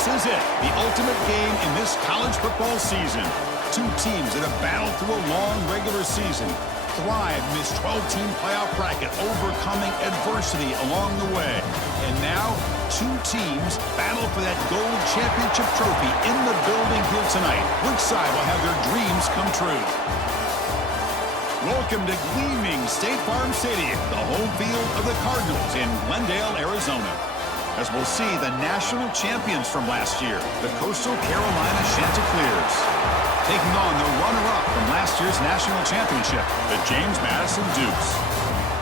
This is it, the ultimate game in this college football season. Two teams that have battled through a long regular season, thrived in this 12-team playoff bracket, overcoming adversity along the way. And now, two teams battle for that gold championship trophy in the building here tonight. Which side will have their dreams come true? Welcome to gleaming State Farm Stadium, the home field of the Cardinals in Glendale, Arizona. As we'll see the national champions from last year, the Coastal Carolina Chanticleers, taking on the runner-up from last year's national championship, the James Madison Dukes.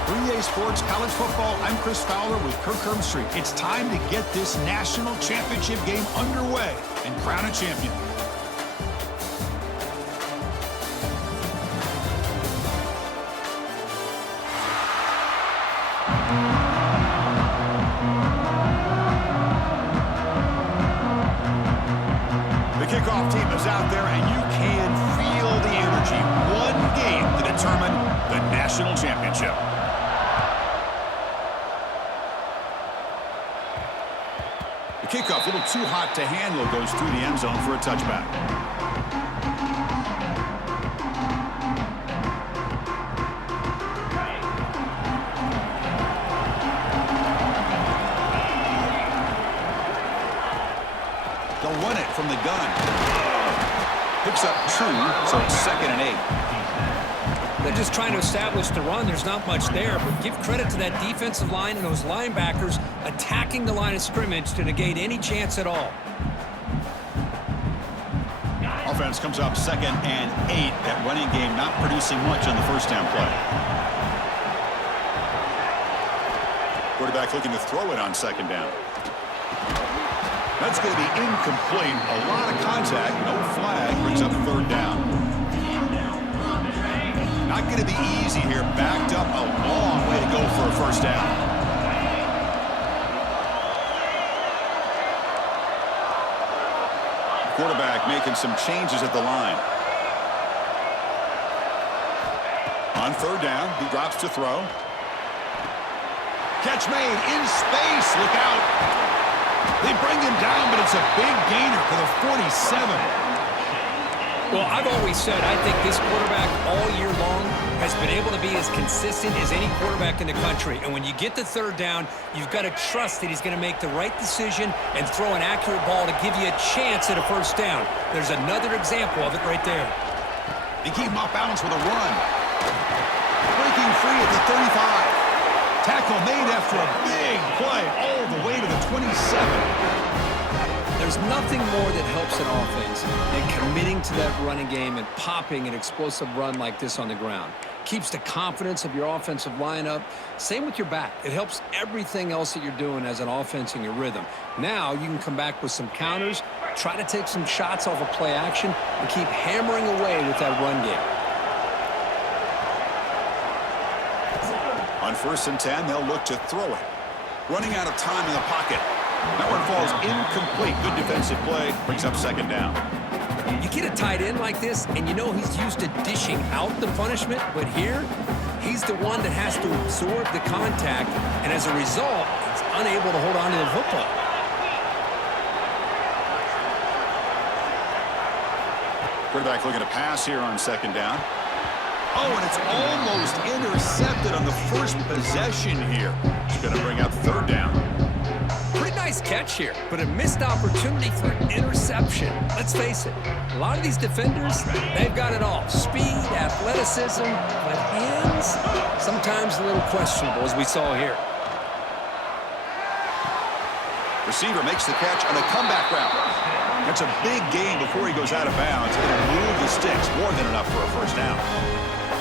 3A Sports College Football, I'm Chris Fowler with Kirk Herbstreit. It's time to get this national championship game underway and crown a champion. Kickoff team is out there, and you can feel the energy. One game to determine the national championship. The kickoff, a little too hot to handle, goes through the end zone for a touchback. They'll run it from the gun. Picks up 2, so it's 2nd and 8. They're just trying to establish the run. There's not much there, but give credit to that defensive line and those linebackers attacking the line of scrimmage to negate any chance at all. Offense comes up 2nd and 8. That running game not producing much on the first down play. Quarterback looking to throw it on 2nd down. That's going to be incomplete. A lot of contact. No flag. Brings up 3rd down. Not going to be easy here. Backed up a long way to go for a first down. Quarterback making some changes at the line. On 3rd down, he drops to throw. Catch made in space. Look out. They bring him down, but it's a big gainer for the 47. Well, I've always said I think this quarterback all year long has been able to be as consistent as any quarterback in the country. And when you get to 3rd down, you've got to trust that he's going to make the right decision and throw an accurate ball to give you a chance at a first down. There's another example of it right there. They keep him off balance with a run. Breaking free at the 35. Tackle made after a big play all the way to the 27. There's nothing more that helps an offense than committing to that running game and popping an explosive run like this on the ground. Keeps the confidence of your offensive lineup. Same with your back. It helps everything else that you're doing as an offense in your rhythm. Now you can come back with some counters, try to take some shots off of play action, and keep hammering away with that run game. On 1st and 10, they'll look to throw it. Running out of time in the pocket. That one falls incomplete. Good defensive play. Brings up 2nd down. You get a tight end like this, and you know he's used to dishing out the punishment, but here, he's the one that has to absorb the contact, and as a result, he's unable to hold on to the football. Quarterback looking to pass here on 2nd down. Oh, and it's almost intercepted on the first possession here. It's going to bring up 3rd down. Pretty nice catch here, but a missed opportunity for an interception. Let's face it, a lot of these defenders, they've got it all. Speed, athleticism, but hands, sometimes a little questionable, as we saw here. Receiver makes the catch on a comeback route. That's a big gain before he goes out of bounds. It'll move the sticks, more than enough for a first down.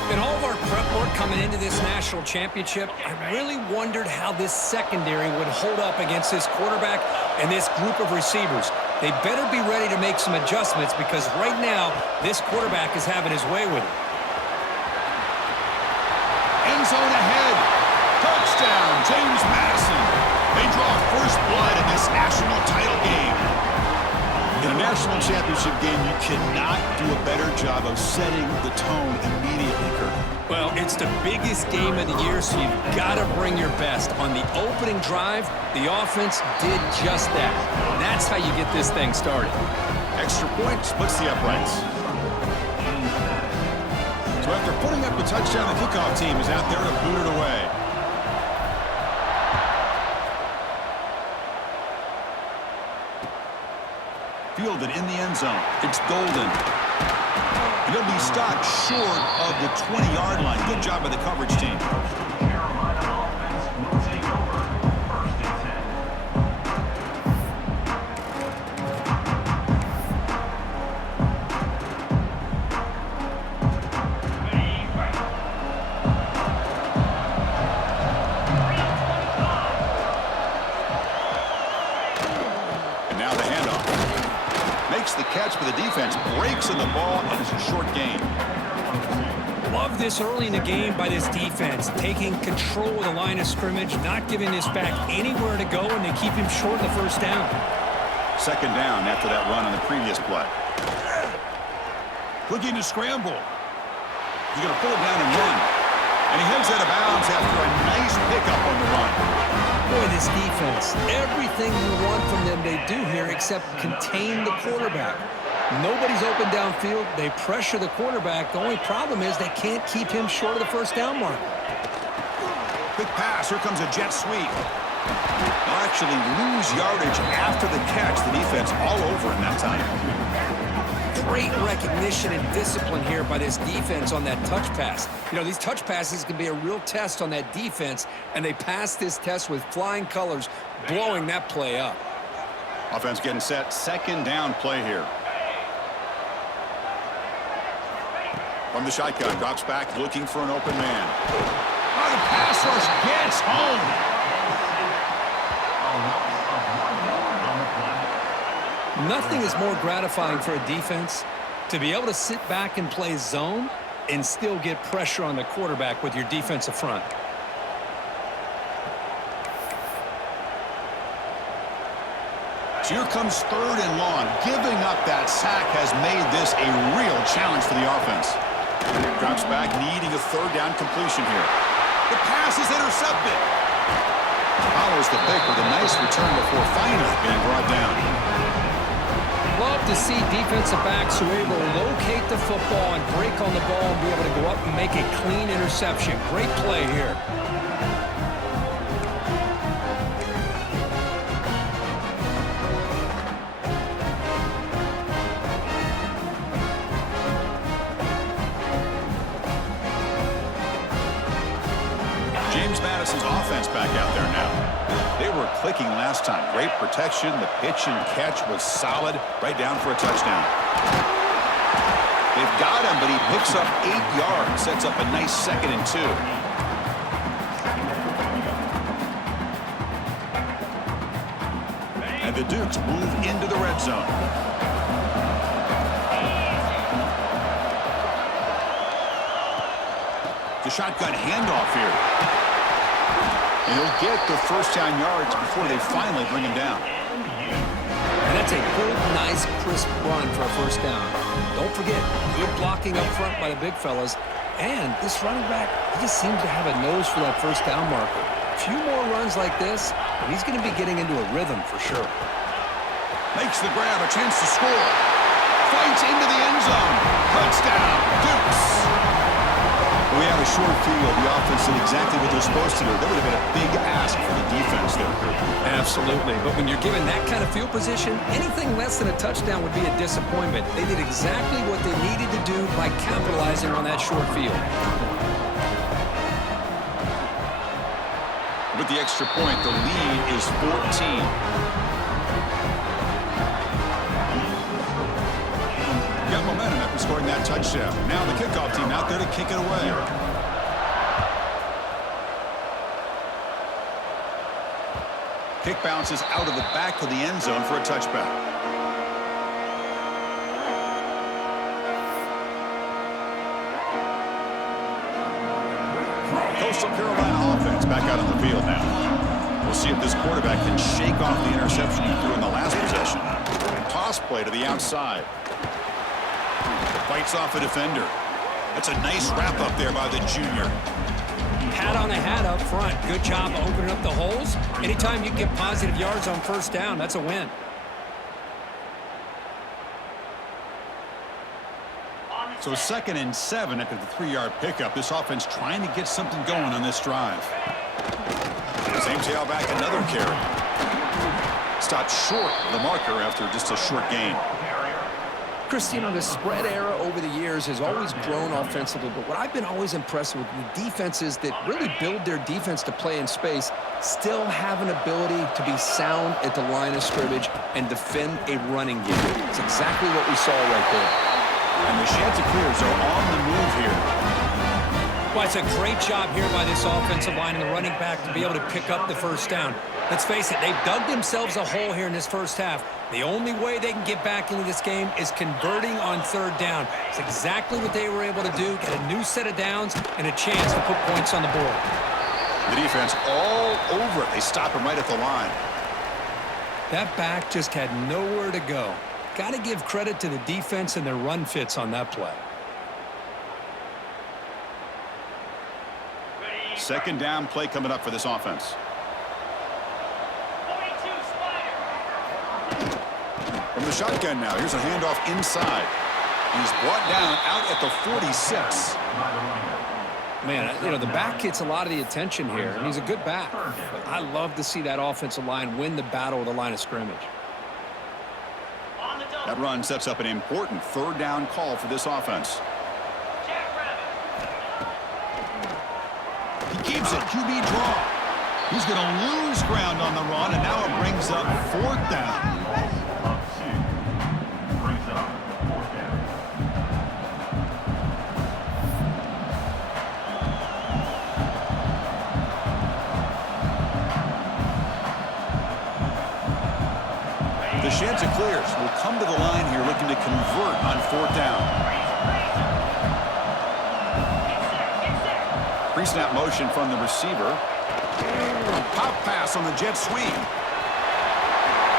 In all of our prep work coming into this national championship, I really wondered how this secondary would hold up against this quarterback and this group of receivers. They better be ready to make some adjustments because right now, this quarterback is having his way with it. End zone ahead. Touchdown, James Madison. They draw first blood in this national title game. In a national championship game, you cannot do a better job of setting the tone immediately, Kurt. Well, it's the biggest game of the year, so you've got to bring your best. On the opening drive, the offense did just that. That's how you get this thing started. Extra point splits the uprights. So after putting up the touchdown, the kickoff team is out there to boot it away. Fielded in the end zone. It's Golden. He'll be stopped short of the 20-yard line. Good job by the coverage team. And now the handoff. Makes the catch, but the defense breaks in the ball, and it's a short gain. Love this early in the game by this defense, taking control of the line of scrimmage, not giving this back anywhere to go, and they keep him short of the first down. Second down after that run on the previous play. Looking to scramble. He's going to pull it down and run. And he heads out of bounds after a nice pickup on the run. Boy, this defense, everything you want from them they do here except contain the quarterback. Nobody's open downfield. They pressure the quarterback. The only problem is they can't keep him short of the first down mark. Quick pass. Here comes a jet sweep. They'll actually lose yardage after the catch. The defense all over him that time. Great recognition and discipline here by this defense on that touch pass. You know, these touch passes can be a real test on that defense, and they passed this test with flying colors, blowing that play up. Offense getting set. Second down play here. From the shotgun, drops back, looking for an open man. Oh, the pass rush gets home. Nothing is more gratifying for a defense to be able to sit back and play zone and still get pressure on the quarterback with your defensive front. So here comes third and long. Giving up that sack has made this a real challenge for the offense. Drops back, needing a third down completion here. The pass is intercepted. Follows the pick with a nice return before finally being brought down. Love to see defensive backs who are able to locate the football and break on the ball and be able to go up and make a clean interception. Great play here. James Madison's offense back out there now. They were clicking last time. Great protection. The pitch and catch was solid. Right down for a touchdown. They've got him, but he picks up 8 yards. Sets up a nice 2nd and 2. And the Dukes move into the red zone. The shotgun handoff here. And he'll get the first down yards before they finally bring him down. And that's a good, nice, crisp run for a first down. Don't forget, good blocking up front by the big fellas. And this running back, he just seems to have a nose for that first down marker. A few more runs like this, and he's going to be getting into a rhythm for sure. Makes the grab, a chance to score. Fights into the end zone. Touchdown, Dukes. We have a short field. The offense did exactly what they're supposed to do. That would have been a big ask for the defense there. Absolutely. But when you're given that kind of field position, anything less than a touchdown would be a disappointment. They did exactly what they needed to do by capitalizing on that short field. With the extra point, the lead is 14. Got momentum after scoring that touchdown. Now the kickoff team out there to kick it away. Kick bounces out of the back of the end zone for a touchback. Coastal Carolina offense back out on the field now. We'll see if this quarterback can shake off the interception he threw in the last possession. cross play to the outside. Fights off a defender. That's a nice wrap up there by the junior. Hat on a hat up front. Good job of opening up the holes. Anytime you get positive yards on first down, that's a win. So 2nd and 7 after the 3-yard pickup. This offense trying to get something going on this drive. Same tailback, another carry. Stopped short of the marker after just a short gain. Chris, you know, the spread era over the years has always grown offensively, but what I've been always impressed with the defenses that really build their defense to play in space still have an ability to be sound at the line of scrimmage and defend a running game. It's exactly what we saw right there. And the Chanticleers are on the move here. Well, it's a great job here by this offensive line and the running back to be able to pick up the first down. Let's face it, they've dug themselves a hole here in this first half. The only way they can get back into this game is converting on 3rd down. It's exactly what they were able to do, get a new set of downs and a chance to put points on the board. The defense all over it. They stop him right at the line. That back just had nowhere to go. Got to give credit to the defense and their run fits on that play. 2nd down play coming up for this offense. From the shotgun now, here's a handoff inside. He's brought down out at the 46. Man, you know, the back gets a lot of the attention here, and he's a good back. But I love to see that offensive line win the battle of the line of scrimmage. That run sets up an important 3rd down call for this offense. He keeps it, QB draw. He's going to lose ground on the run, and now it brings up 4th down. The Chanticleers will come to the line here looking to convert on 4th down. Pre-snap motion from the receiver. Pop pass on the jet sweep.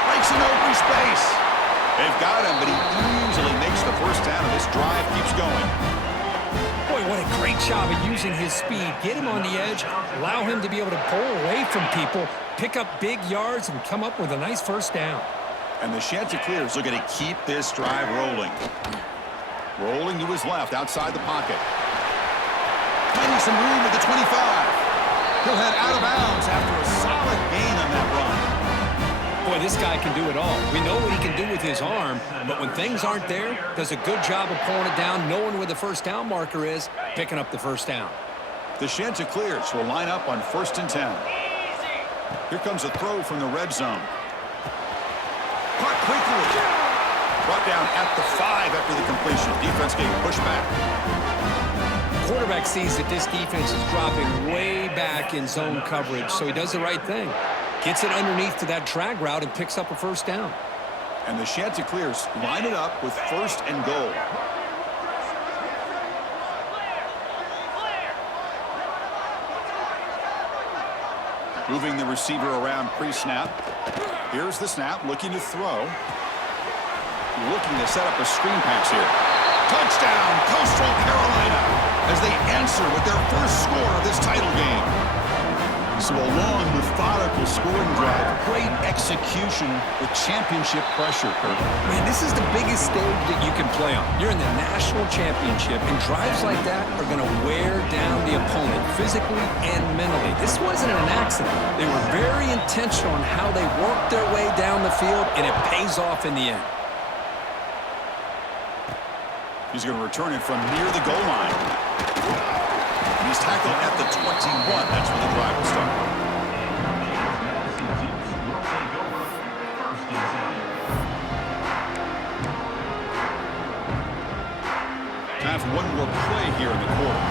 Breaks an open space. They've got him, but he easily makes the first down, and this drive keeps going. Boy, what a great job of using his speed. Get him on the edge, allow him to be able to pull away from people, pick up big yards, and come up with a nice first down. And the Chanticleers are going to keep this drive rolling. Rolling to his left, outside the pocket. Finding some room at the 25. He'll head out of bounds after a solid gain on that run. Boy, this guy can do it all. We know what he can do with his arm, but when things aren't there, does a good job of pulling it down, knowing where the first down marker is, picking up the first down. The Chanticleers will line up on 1st and 10. Here comes a throw from the red zone. Caught quickly. Brought down at the 5 after the completion. Defense getting pushed back. Quarterback sees that this defense is dropping way back in zone coverage, so he does the right thing. Gets it underneath to that drag route and picks up a first down. And the Chanticleers line it up with 1st and goal. Moving the receiver around pre-snap. Here's the snap, looking to throw. Looking to set up a screen pass here. Touchdown, Coastal Carolina, as they answer with their first score of this title game. So a long, methodical scoring drive. Great execution with championship pressure, Kirk. Man, this is the biggest stage that you can play on. You're in the national championship, and drives like that are going to wear down the opponent physically and mentally. This wasn't an accident. They were very intentional on how they worked their way down the field, and it pays off in the end. He's going to return it from near the goal line. He's tackled at the 21. That's where the drive will start. Time for one more play here in the quarter.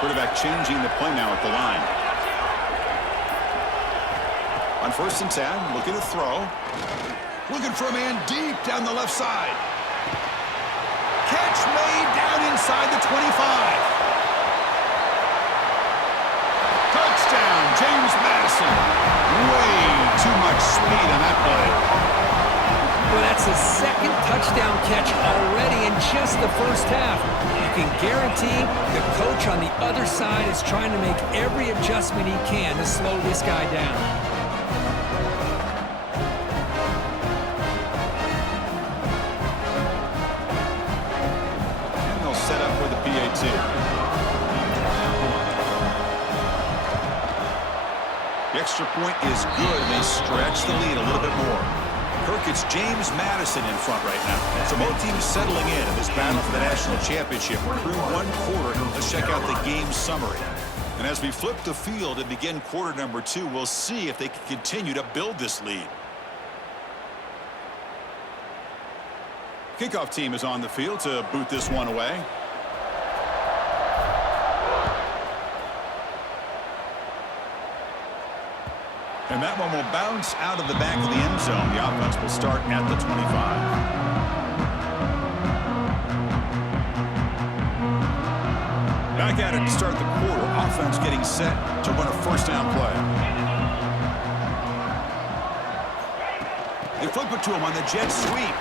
Quarterback changing the play now at the line. On 1st and 10, looking to throw. Looking for a man deep down the left side. Catch made down inside the 25. Wilson. Way too much speed on that play. Well, that's his second touchdown catch already in just the first half. You can guarantee the coach on the other side is trying to make every adjustment he can to slow this guy down. And they'll set up for the PAT. The extra point is good, and they stretch the lead a little bit more. Kirk, it's James Madison in front right now. So both teams settling in this battle for the national championship. We're through one quarter. Let's check out the game summary. And as we flip the field and begin quarter number 2, we'll see if they can continue to build this lead. Kickoff team is on the field to boot this one away. And that one will bounce out of the back of the end zone. The offense will start at the 25. Back at it to start the quarter. Offense getting set to run a first down play. They flip it to him on the jet sweep.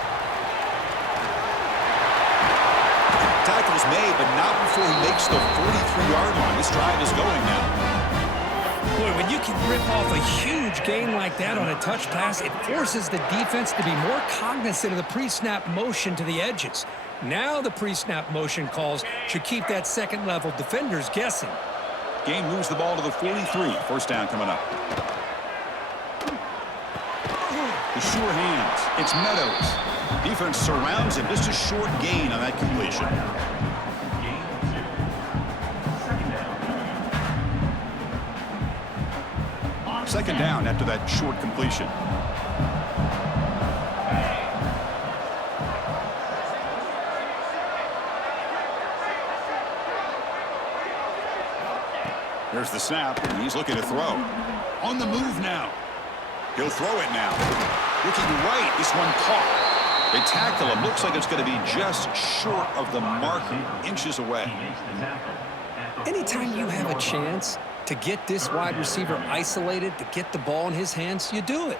Tackle's made, but not before he makes the 43-yard line. This drive is going now. Boy, when you can rip off a huge gain like that on a touch pass, it forces the defense to be more cognizant of the pre-snap motion to the edges. Now the pre-snap motion calls should keep that second-level defenders guessing. Game moves the ball to the 43. First down coming up. The sure hands. It's Meadows. Defense surrounds him. Just a short gain on that completion. Second down after that short completion. There's the snap, and he's looking to throw. On the move now. He'll throw it now. Looking right, this one caught. They tackle him. Looks like it's going to be just short of the marker, inches away. Anytime you have a chance to get this wide receiver isolated, to get the ball in his hands, you do it.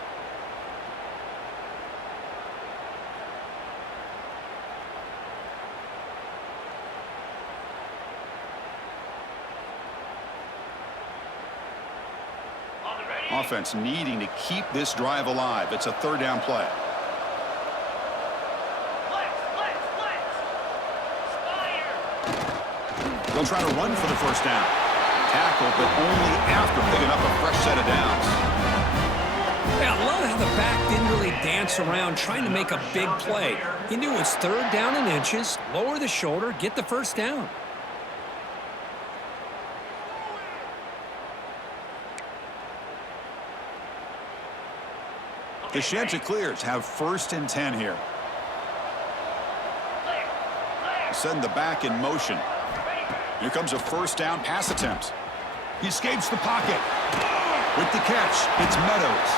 Offense needing to keep this drive alive. It's a third down play. They'll try to run for the first down. Tackle, but only after picking up a fresh set of downs. Yeah, I love how the back didn't really dance around trying to make a big play. He knew it was third down in inches, lower the shoulder, get the first down. The Chanticleers have first and 10 here. Send the back in motion. Here comes a first down pass attempt. He escapes the pocket. With the catch, it's Meadows.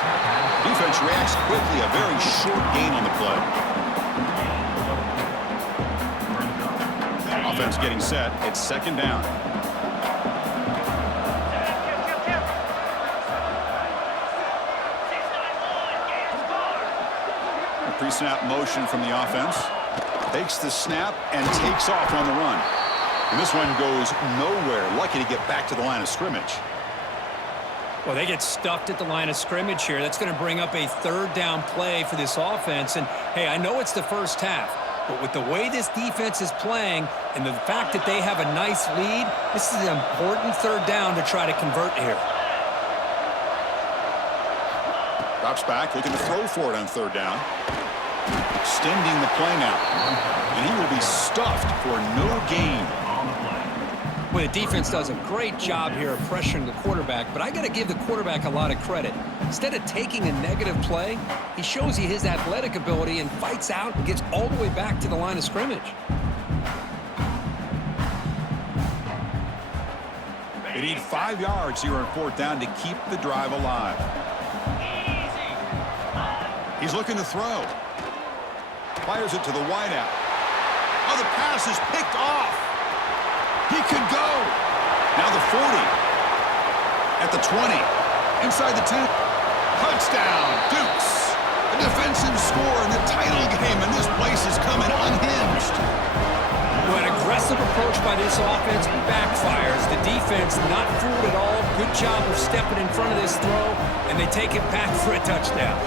Defense reacts quickly, a very short gain on the play. Offense getting set. It's second down. A pre-snap motion from the offense. Takes the snap and takes off on the run. And this one goes nowhere. Lucky to get back to the line of scrimmage. Well, they get stuffed at the line of scrimmage here. That's going to bring up a third down play for this offense. And, hey, I know it's the first half, but with the way this defense is playing and the fact that they have a nice lead, this is an important third down to try to convert here. Drops back, looking to throw for it on third down. Extending the play now. And he will be stuffed for no gain. Well, the defense does a great job here of pressuring the quarterback, but I got to give the quarterback a lot of credit. Instead of taking a negative play, he shows you his athletic ability and fights out and gets all the way back to the line of scrimmage. They need 5 yards here on fourth down to keep the drive alive. He's looking to throw. Fires it to the wideout. Oh, the pass is picked off. He could go. Now the 40. At the 20. Inside the 10. Touchdown, Dukes. A defensive score in the title game, and this place is coming unhinged. Well, an aggressive approach by this offense backfires. The defense not fooled at all. Good job of stepping in front of this throw, and they take it back for a touchdown.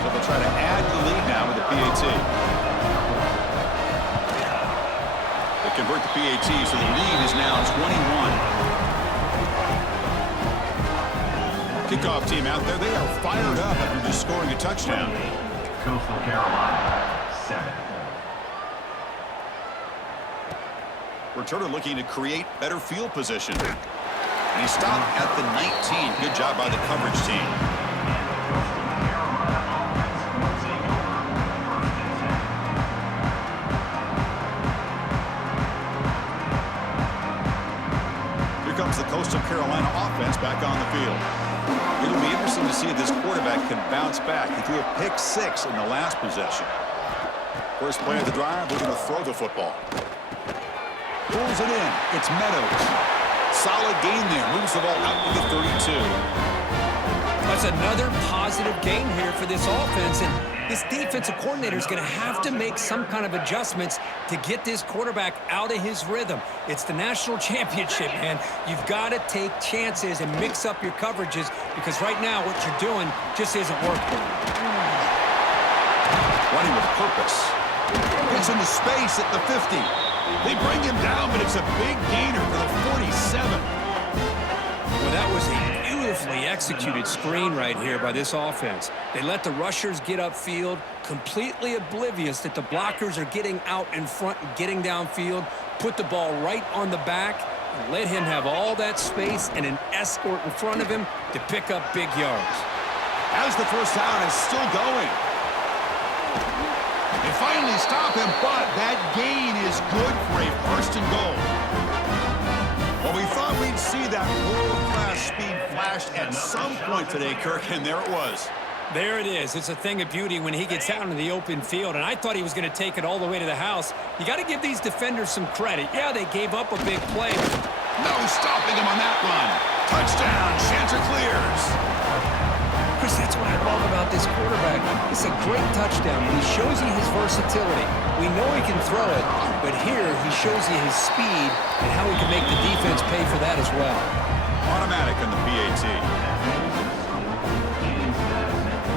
So they'll try to add the lead now with the PAT. They convert the PAT, so the lead is now 21. Kickoff team out there, they are fired up after just scoring a touchdown. Coastal Carolina, 7. Returner looking to create better field position. And he stopped at the 19. Good job by the coverage team. Here comes the Coastal Carolina offense back on the field. It'll be interesting to see if this quarterback can bounce back. He threw a pick 6 in the last possession. First play of the drive, we're going to throw the football. Pulls it in. It's Meadows. Solid gain there. Moves the ball out to the 32. That's another positive gain here for this offense, and this defensive coordinator is going to have to make some kind of adjustments to get this quarterback out of his rhythm. It's the national championship, man. You've got to take chances and mix up your coverages because right now what you're doing just isn't working. Running with purpose. Gets into space at the 50. They bring him down, but it's a big gainer for the 47. Well, that was a beautifully executed screen right here by this offense. They let the rushers get upfield, completely oblivious that the blockers are getting out in front and getting downfield, put the ball right on the back, and let him have all that space and an escort in front of him to pick up big yards. As the first down is still going. They finally stop him, but that gain is good for a first and goal. Well, we thought we'd see that world-class speed flash at some point today, Kirk, and there it was. There it is. It's a thing of beauty when he gets out in the open field, and I thought he was going to take it all the way to the house. You got to give these defenders some credit. Yeah, they gave up a big play. No stopping him on that run. Touchdown, Chanticleers. Chris, that's what I love about this quarterback. It's a great touchdown. He shows you his versatility. We know he can throw it, but here he shows you his speed and how he can make the defense pay for that as well. Automatic on the PAT.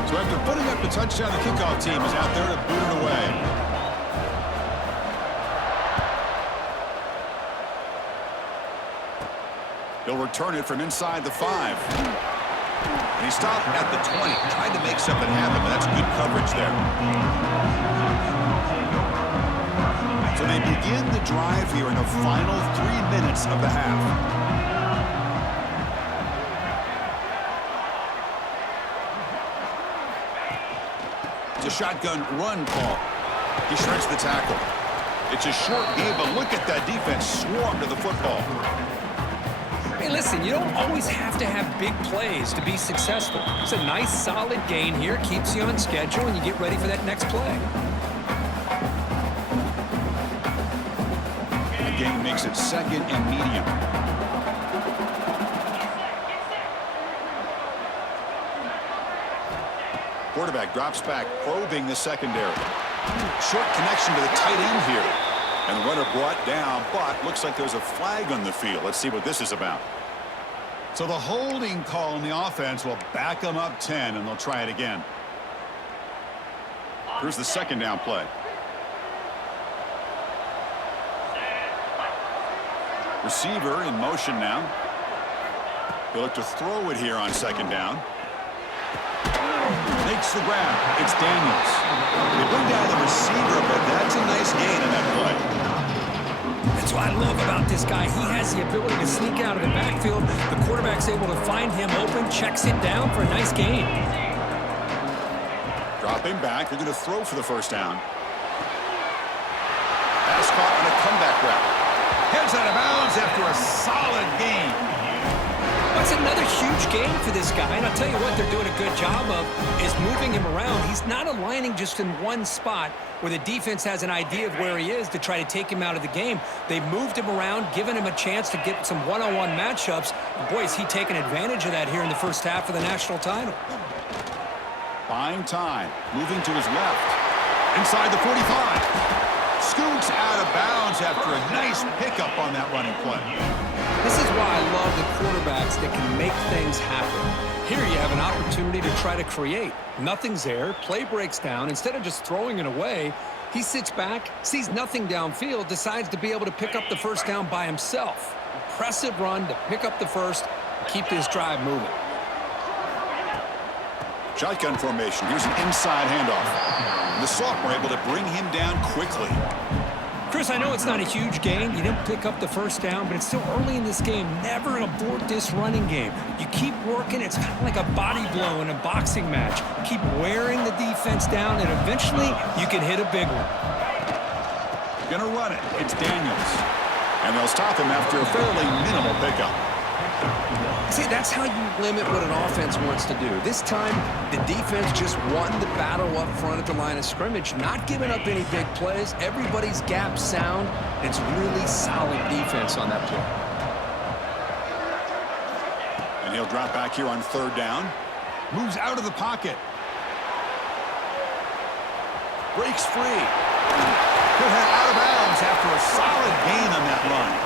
So after putting up the touchdown, the kickoff team is out there to boot it away. He'll return it from inside the 5. And he stopped at the 20, trying to make something happen, but that's good coverage there. So they begin the drive here in the final 3 minutes of the half. It's a shotgun run call. He shreds the tackle. It's a short game, but look at that defense swarm to the football. Hey, listen, you don't always have to have big plays to be successful. It's a nice, solid gain here. Keeps you on schedule, and you get ready for that next play. The gain makes it 2nd and medium. Quarterback drops back, probing the secondary. Short connection to the tight end here. And the runner brought down, but looks like there's a flag on the field. Let's see what this is about. So the holding call on the offense will back them up 10, and they'll try it again. Here's the second down play. Receiver in motion now. He'll look to throw it here on second down. Makes the grab. It's Daniels. They bring down the receiver, but that's a nice gain in that play. That's what I love about this guy. He has the ability to sneak out of the backfield. The quarterback's able to find him open, checks it down for a nice gain. Dropping back. They're going to throw for the first down. Pass caught on a comeback route. Heads out of bounds after a solid gain. Well, it's another huge game for this guy, and I'll tell you what they're doing a good job of is moving him around. He's not aligning just in one spot where the defense has an idea of where he is to try to take him out of the game. They've moved him around, given him a chance to get some one-on-one matchups. And boy, is he taking advantage of that here in the first half of the national title. Buying time, moving to his left. Inside the 45. Scoots out of bounds after a nice pickup on that running play. This is why I love the quarterbacks that can make things happen. Here you have an opportunity to try to create. Nothing's there. Play breaks down. Instead of just throwing it away, he sits back, sees nothing downfield, decides to be able to pick up the first down by himself. Impressive run to pick up the first, keep this drive moving. Shotgun formation. Here's an inside handoff. The sophomore able to bring him down quickly. Chris, I know it's not a huge gain. You didn't pick up the first down, but it's still early in this game. Never abort this running game. You keep working. It's kind of like a body blow in a boxing match. Keep wearing the defense down, and eventually you can hit a big one. Gonna run it. It's Daniels. And they'll stop him after a fairly minimal pickup. See, that's how you limit what an offense wants to do. This time, the defense just won the battle up front at the line of scrimmage, not giving up any big plays. Everybody's gap sound. It's really solid defense on that play. And he'll drop back here on third down. Moves out of the pocket. Breaks free. He'll head out of bounds after a solid gain on that run.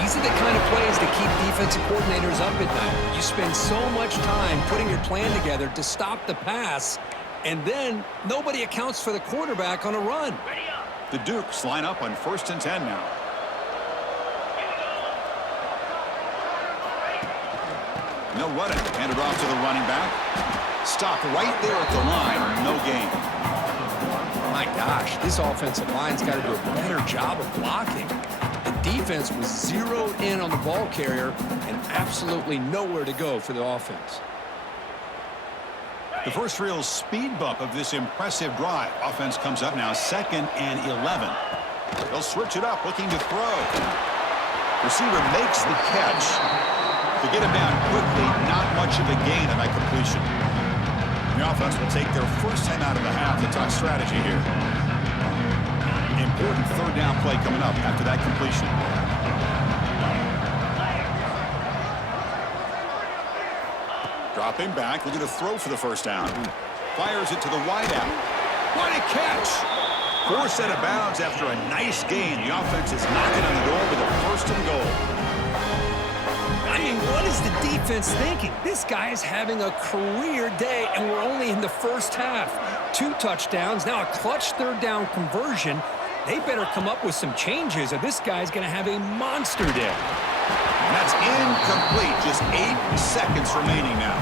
These are the kind of plays that keep defensive coordinators up at night. You spend so much time putting your plan together to stop the pass, and then nobody accounts for the quarterback on a run. The Dukes line up on 1st and 10 now. And they'll run it. Hand it off to the running back. Stopped right there at the line. No gain. My gosh, this offensive line's got to do a better job of blocking. Defense was zeroed in on the ball carrier and absolutely nowhere to go for the offense. The first real speed bump of this impressive drive. Offense comes up now 2nd and 11. They'll switch it up, looking to throw. Receiver makes the catch. To get him down quickly, not much of a gain on that completion. The offense will take their first time out of the half to talk strategy here. Important third down play coming up after that completion. Dropping back, looking to throw for the first down. Fires it to the wideout. What a catch! Forced out of bounds after a nice gain. The offense is knocking on the door with a 1st and goal. I mean, what is the defense thinking? This guy is having a career day, and we're only in the first half. 2 touchdowns, now a clutch third down conversion. They better come up with some changes, or this guy's going to have a monster day. And that's incomplete. Just 8 seconds remaining now.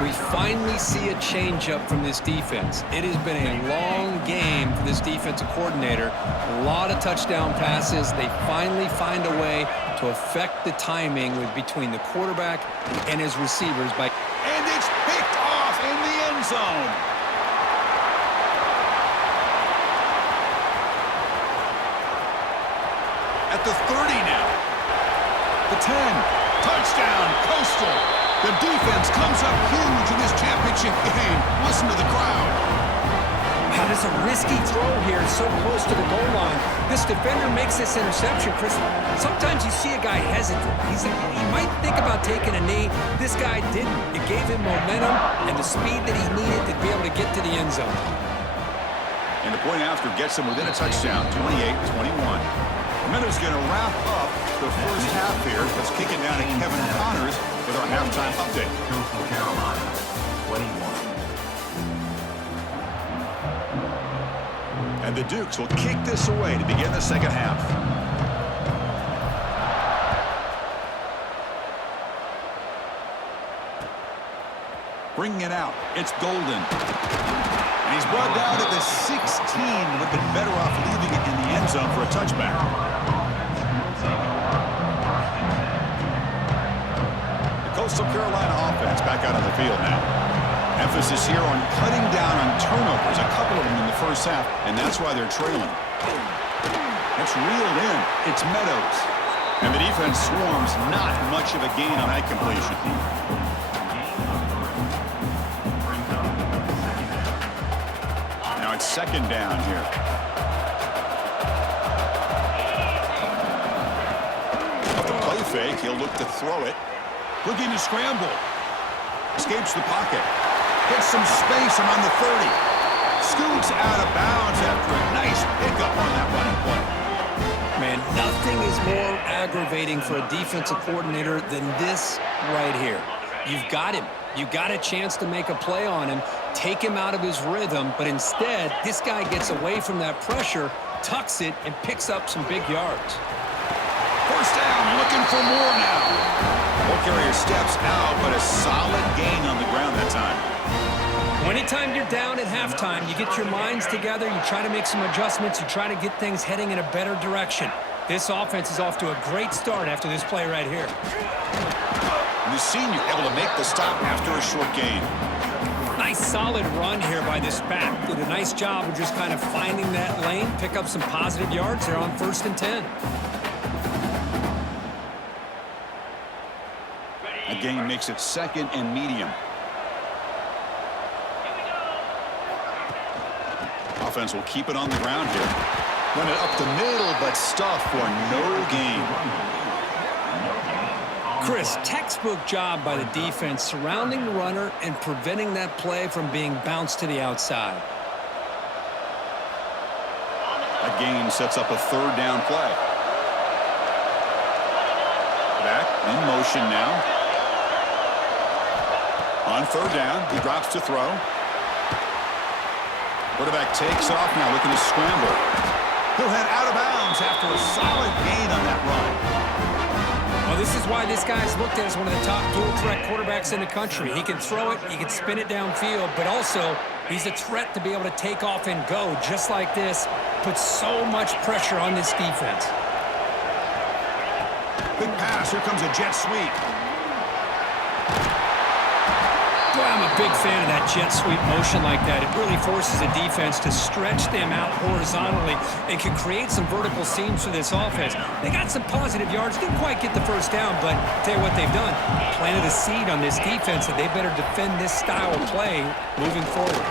We finally see a change-up from this defense. It has been a long game for this defensive coordinator. A lot of touchdown passes. They finally find a way to affect the timing between the quarterback and his receivers. And it's picked off in the end zone. At the 30 now. The 10. Touchdown, Coastal. The defense comes up huge in this championship game. Listen to the crowd. Wow, that's a risky throw here, so close to the goal line. This defender makes this interception, Chris. Sometimes you see a guy hesitant. He might think about taking a knee. This guy didn't. It gave him momentum and the speed that he needed to be able to get to the end zone. And the point after gets him within a touchdown, 28-21. Meadows going to wrap up the first half here. Let's kick it down to Kevin Connors with our halftime update. Coastal Carolina, 21. And the Dukes will kick this away to begin the second half. Bringing it out, it's Golden. And he's brought down at the 16. Would have been better off leaving it in the end zone for a touchback. Coastal Carolina offense back out on the field now. Emphasis here on cutting down on turnovers, a couple of them in the first half, and that's why they're trailing. It's reeled in. It's Meadows. And the defense swarms, not much of a gain on that completion. Now it's second down here. Off the play fake, he'll look to throw it. Looking to scramble. Escapes the pocket. Gets some space around the 30. Scoots out of bounds after a nice pickup on that running play. Man, nothing is more aggravating for a defensive coordinator than this right here. You've got him. You got a chance to make a play on him, take him out of his rhythm, but instead, this guy gets away from that pressure, tucks it, and picks up some big yards. First down, looking for more now. Ball carrier steps out, but a solid gain on the ground that time. Anytime you're down at halftime, you get your minds together, you try to make some adjustments, you try to get things heading in a better direction. This offense is off to a great start after this play right here. And the senior able to make the stop after a short gain. Nice solid run here by this back. Did a nice job of just kind of finding that lane, pick up some positive yards there on 1st and 10. A gain makes it 2nd and medium. Offense will keep it on the ground here. Run it up the middle, but stuff for no gain. Chris, textbook job by the defense surrounding the runner and preventing that play from being bounced to the outside. A gain sets up a 3rd down play. Back in motion now. On 3rd down, he drops to throw. Quarterback takes off now, looking to scramble. He'll head out of bounds after a solid gain on that run. Well, this is why this guy's looked at as one of the top dual-threat quarterbacks in the country. He can throw it, he can spin it downfield, but also he's a threat to be able to take off and go just like this. Puts so much pressure on this defense. Big pass. Here comes a jet sweep. Boy, I'm a big fan of that jet sweep motion like that. It really forces a defense to stretch them out horizontally and can create some vertical seams for this offense. They got some positive yards. Didn't quite get the 1st down, but I'll tell you what they've done. Planted a seed on this defense that they better defend this style of play moving forward.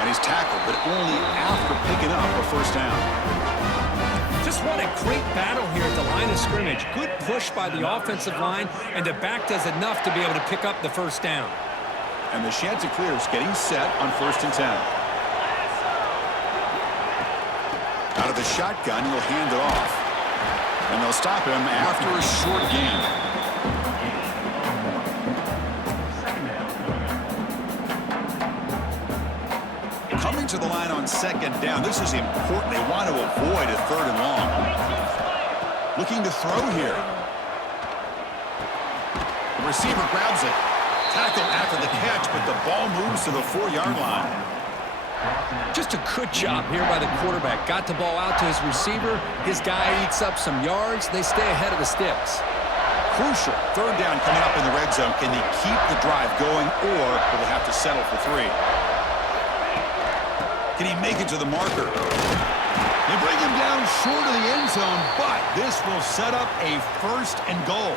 And he's tackled, but only after picking up a 1st down. Just what a great battle here at the line of scrimmage. Good push by the offensive line, and the back does enough to be able to pick up the 1st down. And the Chanticleers getting set on 1st and 10. Out of the shotgun, he'll hand it off. And they'll stop him after a short gain. Coming to the line on 2nd down. This is important. They want to avoid a 3rd and long. Looking to throw here. The receiver grabs it. Tackled after the catch, but the ball moves to the 4-yard line. Just a good job here by the quarterback. Got the ball out to his receiver. His guy eats up some yards. They stay ahead of the sticks. Crucial. 3rd down coming up in the red zone. Can they keep the drive going, or will they have to settle for 3? Can he make it to the marker? They bring him down short of the end zone, but this will set up a 1st and goal.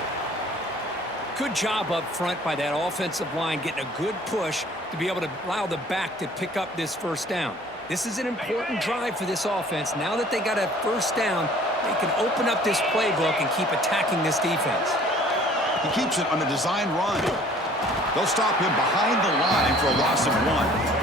Good job up front by that offensive line, getting a good push to be able to allow the back to pick up this 1st down. This is an important drive for this offense. Now that they got a 1st down, they can open up this playbook and keep attacking this defense. He keeps it on a design run. They'll stop him behind the line for a loss of 1.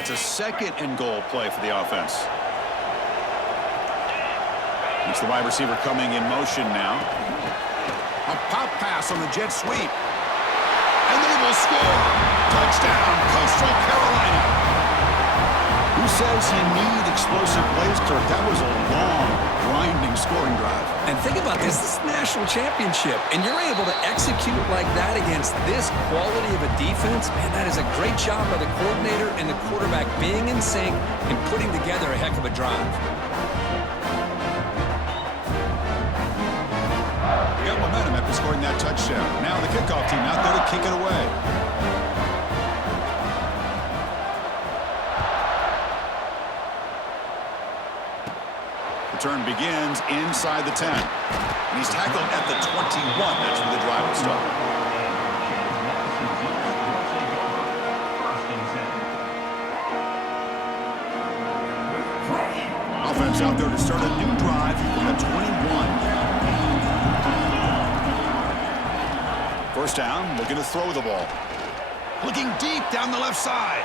It's a 2nd and goal play for the offense. It's the wide receiver coming in motion now. A pop pass on the jet sweep. And they will score. Touchdown, Coastal Carolina. Who says you need explosive plays, Kirk? That was a long, grinding scoring drive. And think about this. This is a national championship, and you're able to execute like that against this quality of a defense. Man, that is a great job by the coordinator and the quarterback being in sync and putting together a heck of a drive. momentum after scoring that touchdown. Now the kickoff team out there to kick it away. Return begins inside the 10. And he's tackled at the 21. That's where the drive will start. Offense out there to start a new drive from the 21. First down, looking to throw the ball. Looking deep down the left side.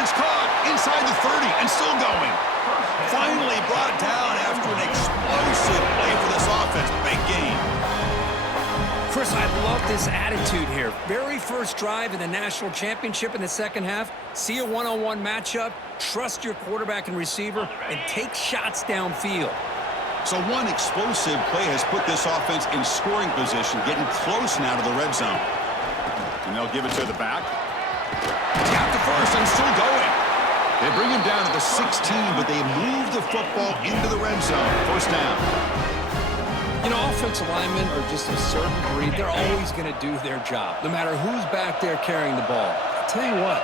It's caught inside the 30 and still going. Finally brought down after an explosive play for this offense. Big game. Chris, I love this attitude here. Very first drive in the national championship in the second half. See a one-on-one matchup, trust your quarterback and receiver, and take shots downfield. So one explosive play has put this offense in scoring position, getting close now to the red zone. And they'll give it to the back. He's got the first and still going. They bring him down to the 16, but they move the football into the red zone. First down. You know, offensive linemen are just a certain breed. They're always going to do their job, no matter who's back there carrying the ball. I'll tell you what,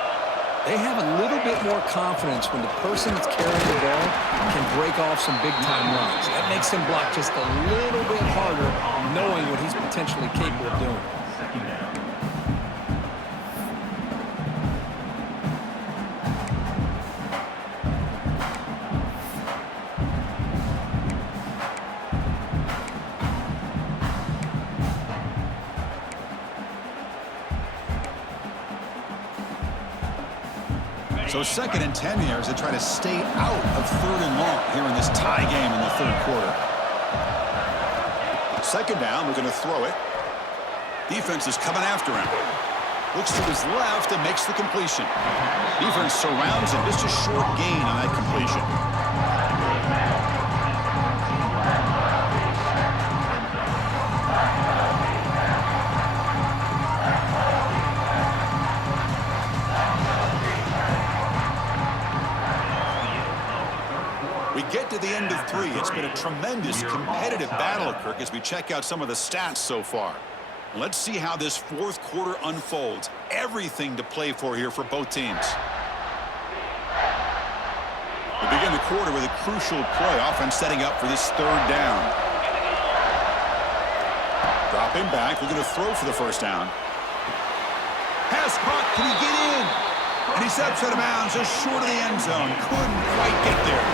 they have a little bit more confidence when the person that's carrying the ball can break off some big-time runs. That makes them block just a little bit harder, knowing what he's potentially capable of doing. So second and 10 here as they try to stay out of third and long here in this tie game in the third quarter. Second down, we're going to throw it. Defense is coming after him. Looks to his left and makes the completion. Defense surrounds him. Just a short gain on that completion. We get to the end of three. It's been a tremendous competitive battle, Kirk, as we check out some of the stats so far. Let's see how this fourth quarter unfolds. Everything to play for here for both teams. We begin the quarter with a crucial play. Offense setting up for this third down. Dropping back. We're going to throw for the first down. Pass caught. Can he get in? And he steps out of bounds just short of the end zone. Couldn't quite get there.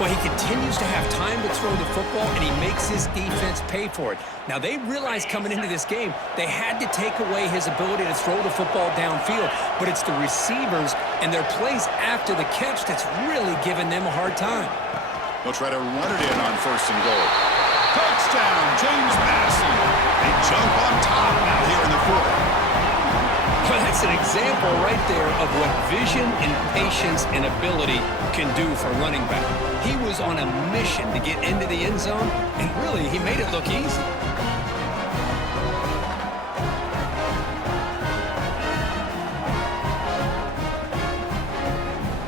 Well, he continues to have time to throw the football, and he makes his defense pay for it. Now, they realized coming into this game they had to take away his ability to throw the football downfield, but it's the receivers and their plays after the catch that's really giving them a hard time. They'll try to run it in on first and goal. Touchdown, James Madison. They jump on top now here in the fourth. Well, that's an example right there of what vision and patience and ability can do for running back. He was on a mission to get into the end zone, and really, he made it look easy.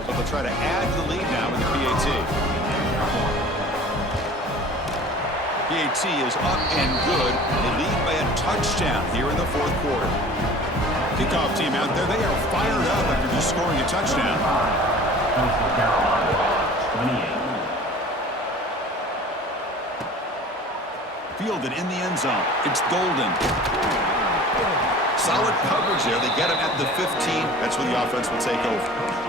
So they'll try to add to the lead now in the PAT. PAT is up and good. They lead by a touchdown here in the fourth quarter. Kickoff team out there, they are fired up after just scoring a touchdown. Fielded in the end zone. It's Golden. Solid coverage there. They get him at the 15. That's where the offense will take over.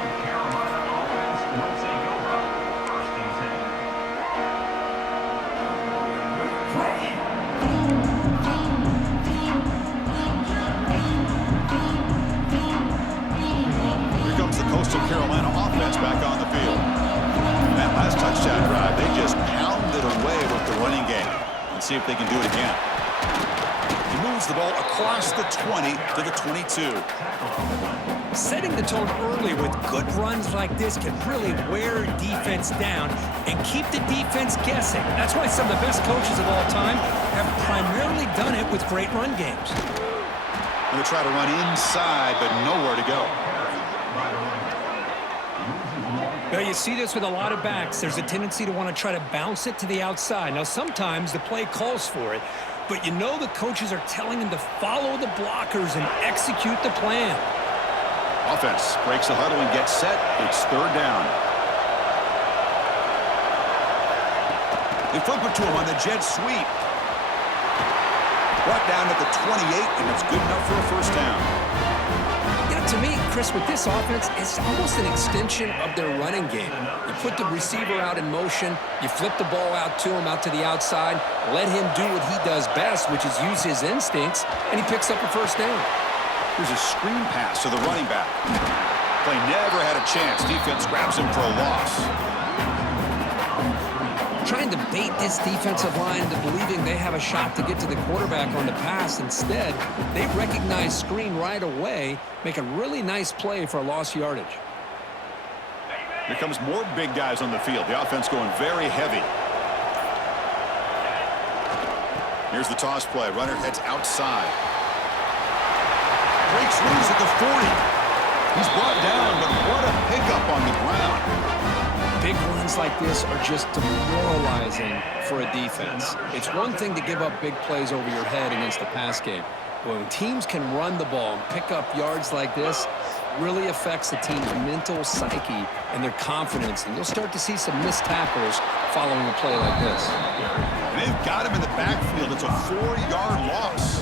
Carolina offense back on the field. And that last touchdown drive, they just pounded away with the running game. Let's see if they can do it again. He moves the ball across the 20 to the 22. Setting the tone early with good runs like this can really wear defense down and keep the defense guessing. That's why some of the best coaches of all time have primarily done it with great run games. Going to try to run inside, but nowhere to go. Well, you see this with a lot of backs. There's a tendency to want to try to bounce it to the outside. Now, sometimes the play calls for it, but you know the coaches are telling them to follow the blockers and execute the plan. Offense breaks the huddle and gets set. It's third down. They flip it to him on the jet sweep. Brought down at the 28, and it's good enough for a first down. You know, to me, Chris, with this offense, it's almost an extension of their running game. You put the receiver out in motion, you flip the ball out to him, out to the outside, let him do what he does best, which is use his instincts, and he picks up a first down. Here's a screen pass to the running back. Play never had a chance. Defense grabs him for a loss. Trying to bait this defensive line into believing they have a shot to get to the quarterback on the pass. Instead, they recognize screen right away, make a really nice play for a lost yardage. Here comes more big guys on the field. The offense going very heavy. Here's the toss play. Runner heads outside. Breaks loose at the 40. He's brought down, but what a pickup on the ground. Big runs like this are just demoralizing for a defense. It's one thing to give up big plays over your head against the pass game. But when teams can run the ball and pick up yards like this, it really affects the team's mental psyche and their confidence. And you'll start to see some missed tackles following a play like this. And they've got him in the backfield. It's a 4-yard loss.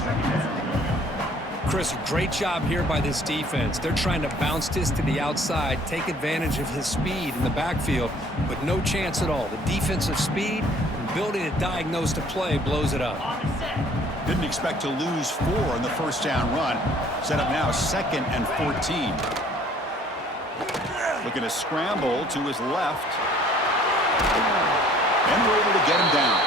Chris, great job here by this defense. They're trying to bounce this to the outside, take advantage of his speed in the backfield, but no chance at all. The defensive speed and ability to diagnose the play blows it up. Didn't expect to lose 4 on the first down run. Set up now 2nd and 14. Looking to scramble to his left. And we're able to get him down.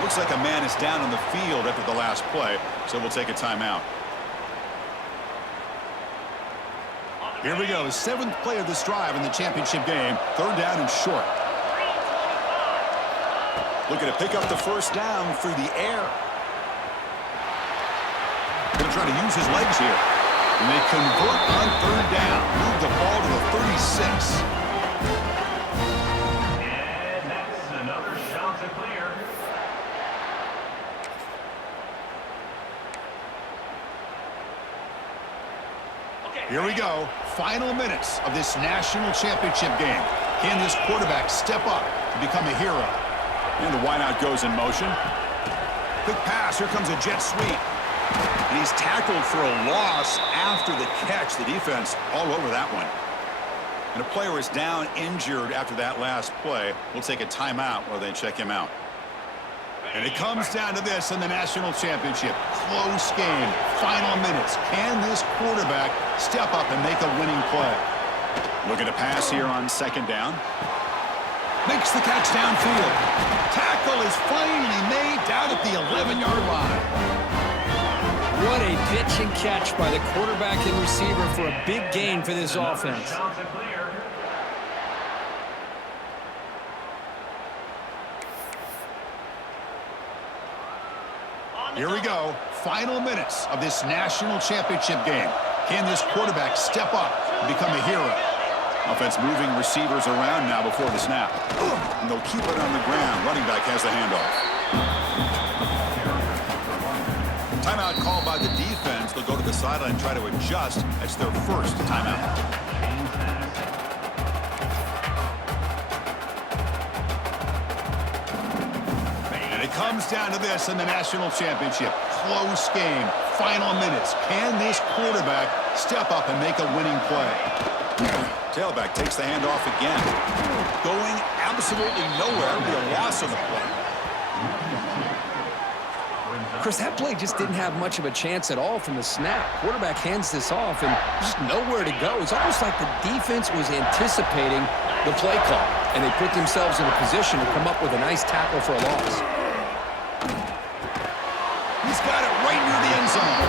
Looks like a man is down on the field after the last play, so we'll take a timeout. Here we go, 7th play of this drive in the championship game. 3rd down and short. Looking to pick up the first down through the air. Going to try to use his legs here. And they convert on 3rd down. Move the ball to the 36. And that's another shot to clear. Here we go. Final minutes of this national championship game. Can this quarterback step up to become a hero? And the wideout goes in motion. Quick pass. Here comes a jet sweep. And he's tackled for a loss after the catch. The defense all over that one. And a player is down injured after that last play. We'll take a timeout while they check him out. And it comes down to this in the national championship. Close game. Final minutes. Can this quarterback step up and make a winning play? Looking to pass here on 2nd down. Makes the catch downfield. Tackle is finally made down at the 11-yard line. What a pitch and catch by the quarterback and receiver for a big gain for this offense. Here we go. Final minutes of this national championship game. Can this quarterback step up and become a hero? Offense moving receivers around now before the snap. And they'll keep it on the ground. Running back has the handoff. Timeout called by the defense. They'll go to the sideline and try to adjust. That's their first timeout. Comes down to this in the national championship. Close game. Final minutes. Can this quarterback step up and make a winning play? Tailback takes the handoff again. Going absolutely nowhere. It'll be a loss on the play. Chris, that play just didn't have much of a chance at all from the snap. Quarterback hands this off and just nowhere to go. It's almost like the defense was anticipating the play call, and they put themselves in a position to come up with a nice tackle for a loss. He's got it right near the end zone.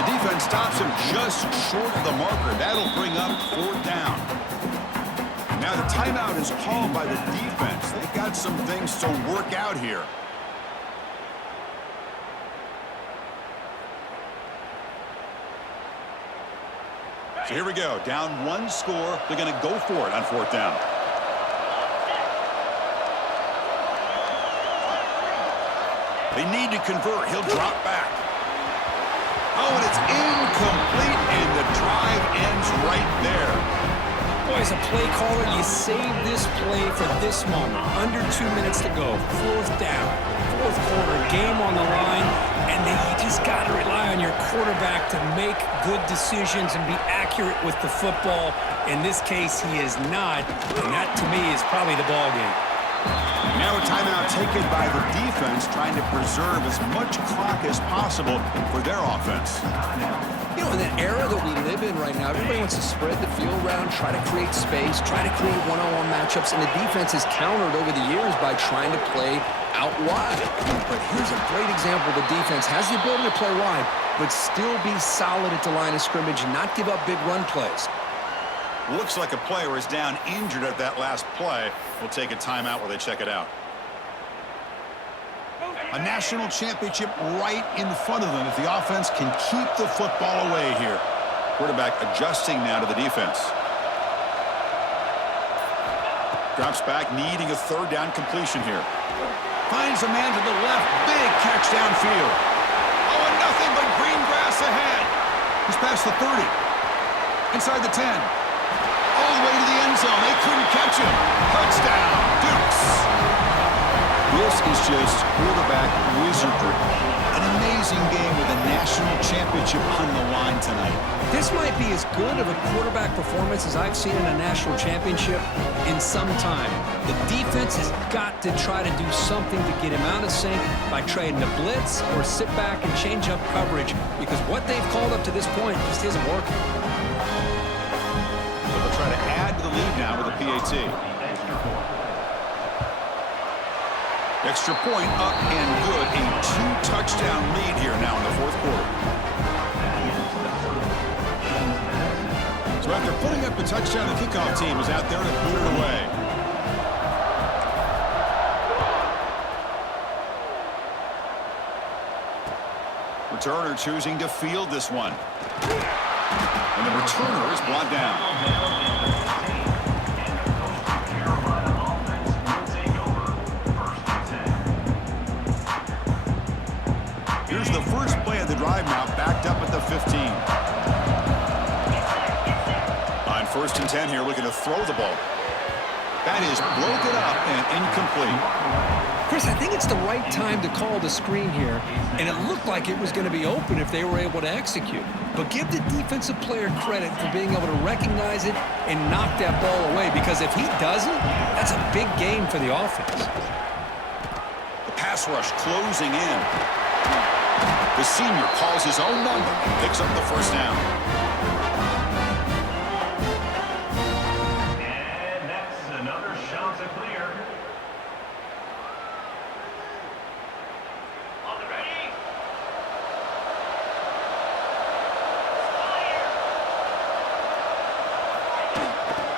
The defense stops him just short of the marker. That'll bring up 4th down. Now the timeout is called by the defense. They've got some things to work out here. So here we go. Down one score. They're going to go for it on fourth down. They need to convert. He'll drop back. Oh, and it's incomplete, and the drive ends right there. Boy, as a play caller, you save this play for this moment. Under 2 minutes to go. Fourth down. Fourth quarter. Game on the line. And then you just got to rely on your quarterback to make good decisions and be accurate with the football. In this case, he is not. And that, to me, is probably the ball game. Now a timeout taken by the defense, trying to preserve as much clock as possible for their offense. You know, in the era that we live in right now, everybody wants to spread the field around, try to create space, try to create one-on-one matchups, and the defense has countered over the years by trying to play out wide. But here's a great example. The defense has the ability to play wide, but still be solid at the line of scrimmage and not give up big run plays. Looks like a player is down injured at that last play. We'll take a timeout while they check it out. A national championship right in front of them if the offense can keep the football away here. Quarterback adjusting now to the defense. Drops back, needing a third down completion here. Finds a man to the left. Big catch downfield. Oh, and nothing but green grass ahead. He's past the 30. Inside the 10. All the way to the end zone. They couldn't catch him. Touchdown, Dukes. This is just quarterback wizardry. An amazing game with a national championship on the line tonight. This might be as good of a quarterback performance as I've seen in a national championship in some time. The defense has got to try to do something to get him out of sync by trading the blitz or sit back and change up coverage, because what they've called up to this point just isn't working. They'll try to add to the lead now with a PAT. Extra point up and good. A 2-touchdown lead here now in the fourth quarter. So after putting up a touchdown, the kickoff team is out there to boot it away. Returner choosing to field this one. And the returner is brought down. Here's the first play of the drive now, backed up at the 15. On 1st and 10 here, looking to throw the ball. That is broken up and incomplete. Chris, I think it's the right time to call the screen here, and it looked like it was going to be open if they were able to execute. But give the defensive player credit for being able to recognize it and knock that ball away, because if he doesn't, that's a big game for the offense. The pass rush closing in. The senior calls his own number and picks up the first down. And that's another shot to clear. On the ready.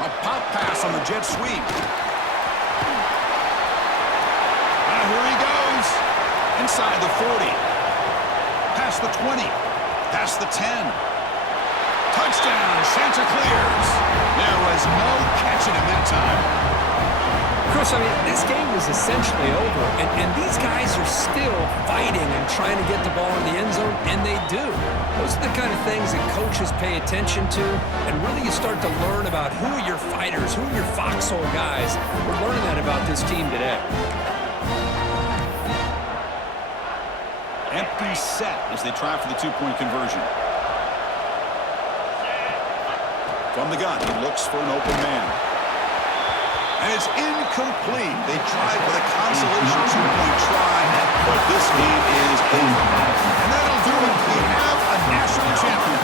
A pop pass on the jet sweep. And here he goes. Inside the 40. Past the 20. Past the 10. Touchdown, Chanticleers. There was no catching him that time. Chris, I mean, this game was essentially over, and these guys are still fighting and trying to get the ball in the end zone, and they do. Those are the kind of things that coaches pay attention to, and really you start to learn about who are your fighters, who are your foxhole guys. We're learning that about this team today. Empty set as they try for the two-point conversion. From the gun, he looks for an open man. And it's incomplete. They tried for the consolation two-point try, but this game is over. And that'll do it. We have a national champion.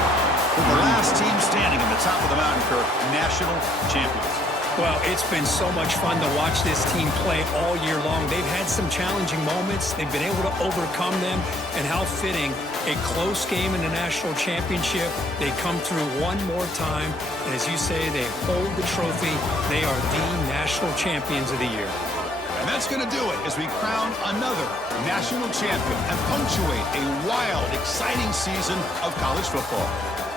With the last team standing at the top of the mountain, Kirk, national champions. Well, it's been so much fun to watch this team play all year long. They've had some challenging moments. They've been able to overcome them. And how fitting, a close game in the national championship. They come through one more time. And as you say, they hold the trophy. They are the national champions of the year. And that's going to do it as we crown another national champion and punctuate a wild, exciting season of college football.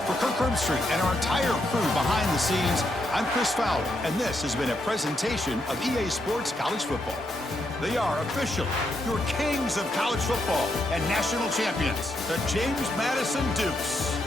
For Kirk Herbstreit and our entire crew behind the scenes, I'm Chris Fowler, and this has been a presentation of EA Sports College Football. They are officially your kings of college football and national champions, the James Madison Dukes.